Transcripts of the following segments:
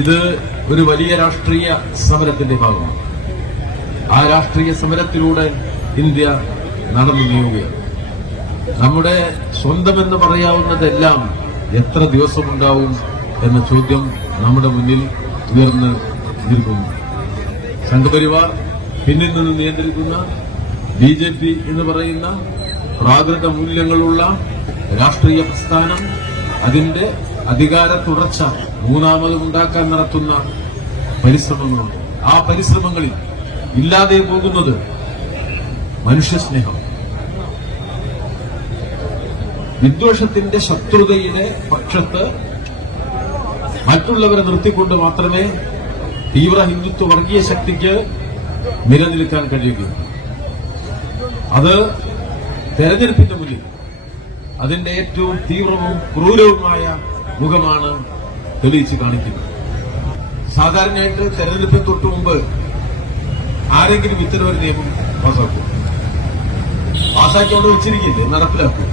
ഇത് ഒരു വലിയ രാഷ്ട്രീയ സമരത്തിന്റെ ഭാഗമാണ്. ആ രാഷ്ട്രീയ സമരത്തിലൂടെ ഇന്ത്യ നടന്നു നീങ്ങുകയാണ്. നമ്മുടെ സ്വന്തമെന്ന് പറയാവുന്നതെല്ലാം എത്ര ദിവസമുണ്ടാവും എന്ന ചോദ്യം നമ്മുടെ മുന്നിൽ ഉയർന്ന് നിൽക്കുന്നു. സംഘപരിവാർ പിന്നിൽ നിന്ന് നിയന്ത്രിക്കുന്ന ബി ജെ പി എന്ന് പറയുന്ന പ്രാകൃത മൂല്യങ്ങളുള്ള രാഷ്ട്രീയ പ്രസ്ഥാനം അതിന്റെ അധികാര തുടർച്ച മൂന്നാമത് ഉണ്ടാക്കാൻ നടത്തുന്ന പരിശ്രമങ്ങളുണ്ട്. ആ പരിശ്രമങ്ങളിൽ ഇല്ലാതെ പോകുന്നത് മനുഷ്യസ്നേഹം. വിദ്വേഷത്തിന്റെ ശത്രുതയുടെ പക്ഷത്ത് മറ്റുള്ളവരെ നിർത്തിക്കൊണ്ട് മാത്രമേ തീവ്ര ഹിന്ദുത്വ വർഗീയ ശക്തിക്ക് നിലനിൽക്കാൻ കഴിയുകയുള്ളൂ അത് തെരഞ്ഞെടുപ്പിന്റെ മുന്നിൽ അതിന്റെ ഏറ്റവും തീവ്രവും ക്രൂരവുമായ മുഖമാണ് തെളിയിച്ച് കാണിക്കുന്നത്. സാധാരണയായിട്ട് തെരഞ്ഞെടുപ്പിന് തൊട്ട് മുമ്പ് ആരെങ്കിലും ഇത്തരമൊരു നിയമം പാസാക്കും. അവിടെ വെച്ചിരിക്കില്ലേ? നടപ്പിലാക്കും.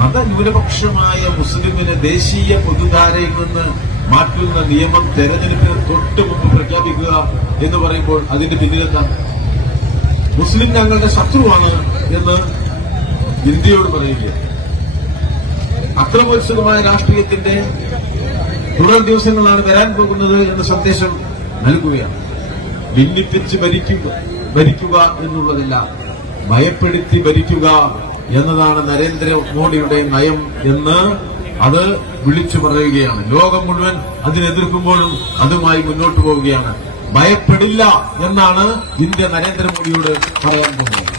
മതന്യൂനപക്ഷമായ മുസ്ലിമിനെ ദേശീയ പൊതുധാരയിൽ നിന്ന് മാറ്റുന്ന നിയമം തെരഞ്ഞെടുപ്പിന് തൊട്ട് മുമ്പ് പ്രഖ്യാപിക്കുക എന്ന് പറയുമ്പോൾ അതിന്റെ പിന്നിലെത്താം മുസ്ലിം ഞങ്ങളുടെ ശത്രുവാണ് എന്ന് ഇന്ത്യയോട് പറയുക അക്രമോത്സുകമായ രാഷ്ട്രീയത്തിന്റെ തുടർ ദിവസങ്ങളാണ് വരാൻ പോകുന്നത് എന്ന സന്ദേശം നൽകുകയാണ്. ഭിന്നിപ്പിച്ച് ഭരിക്കുക ഭരിക്കുക എന്നുള്ളതല്ല ഭയപ്പെടുത്തി ഭരിക്കുക എന്നതാണ് നരേന്ദ്രമോദിയുടെ നയം എന്ന് അത് വിളിച്ചു പറയുകയാണ്. ലോകം മുഴുവൻ അതിനെതിർക്കുമ്പോഴും അതുമായി മുന്നോട്ട് പോവുകയാണ്. ഭയപ്പെടില്ല എന്നാണ് ഇന്ത്യ നരേന്ദ്രമോദിയോട് പറയാൻ പോകുന്നത്.